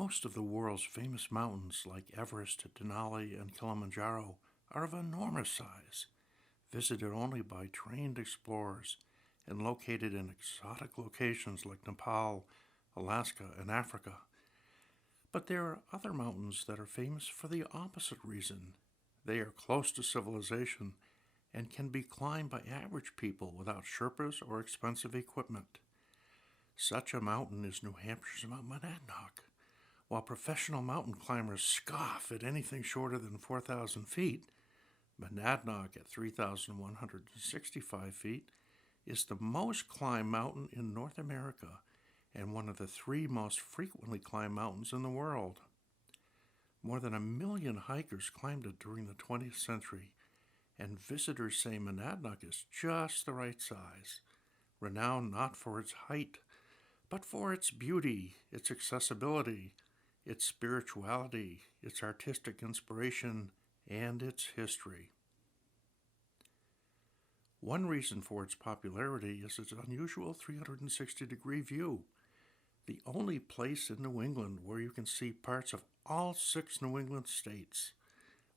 Most of the world's famous mountains like Everest, Denali, and Kilimanjaro are of enormous size, visited only by trained explorers and located in exotic locations like Nepal, Alaska, and Africa. But there are other mountains that are famous for the opposite reason. They are close to civilization and can be climbed by average people without Sherpas or expensive equipment. Such a mountain is New Hampshire's Mount Monadnock. While professional mountain climbers scoff at anything shorter than 4,000 feet, Monadnock at 3,165 feet is the most climbed mountain in North America and one of the three most frequently climbed mountains in the world. More than 1 million hikers climbed it during the 20th century, and visitors say Monadnock is just the right size, renowned not for its height, but for its beauty, its accessibility, its spirituality, its artistic inspiration, and its history. One reason for its popularity is its unusual 360-degree view, the only place in New England where you can see parts of all 6 New England states.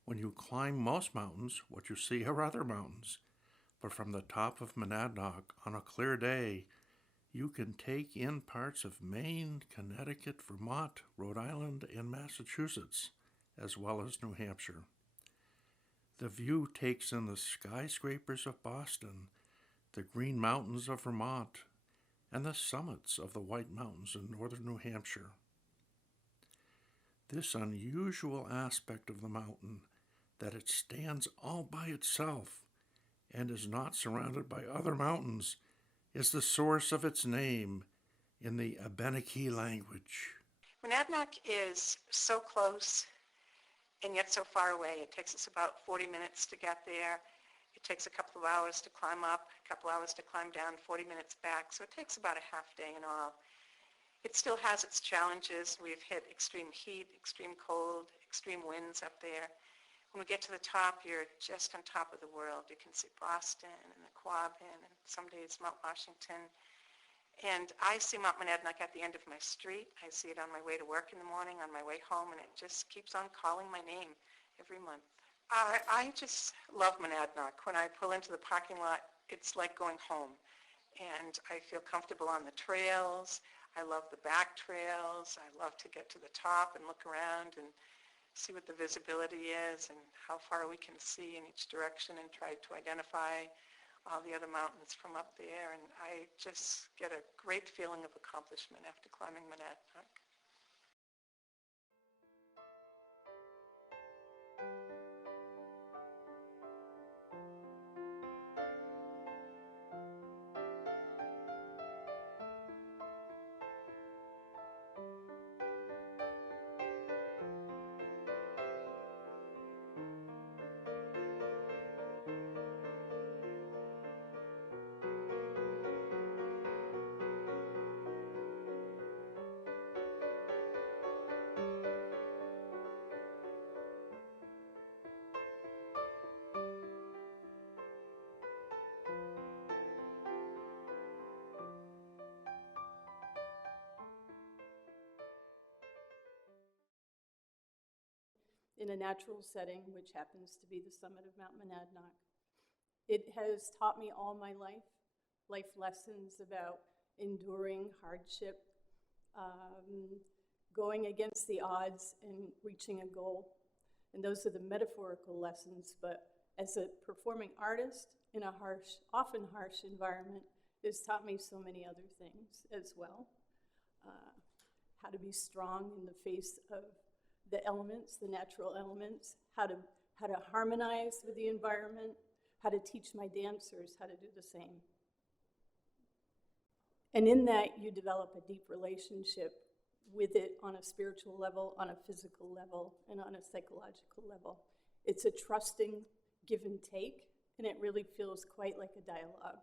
When you climb most mountains, what you see are other mountains, but from the top of Monadnock on a clear day, you can take in parts of Maine, Connecticut, Vermont, Rhode Island, and Massachusetts, as well as New Hampshire. The view takes in the skyscrapers of Boston, the Green Mountains of Vermont, and the summits of the White Mountains in northern New Hampshire. This unusual aspect of the mountain, that it stands all by itself and is not surrounded by other mountains, is the source of its name in the Abenaki language. Monadnock is so close and yet so far away. It takes us about 40 minutes to get there. It takes a couple of hours to climb up, a couple hours to climb down, 40 minutes back. So it takes about a half day in all. It still has its challenges. We've hit extreme heat, extreme cold, extreme winds up there. When we get to the top, you're just on top of the world. You can see Boston and the Quabbin and some days Mount Washington. And I see Mount Monadnock at the end of my street. I see it on my way to work in the morning, on my way home, and it just keeps on calling my name every month. I just love Monadnock. When I pull into the parking lot, it's like going home. And I feel comfortable on the trails. I love the back trails. I love to get to the top and look around and see what the visibility is and how far we can see in each direction and try to identify all the other mountains from up there. And I just get a great feeling of accomplishment after climbing Monadnock. In a natural setting, which happens to be the summit of Mount Monadnock. It has taught me all my life lessons about enduring hardship, going against the odds and reaching a goal. And those are the metaphorical lessons, but as a performing artist in a often harsh environment, it's taught me so many other things as well. How to be strong in the face of the elements, the natural elements, how to harmonize with the environment, how to teach my dancers how to do the same. And in that, you develop a deep relationship with it on a spiritual level, on a physical level, and on a psychological level. It's a trusting give and take, and it really feels quite like a dialogue.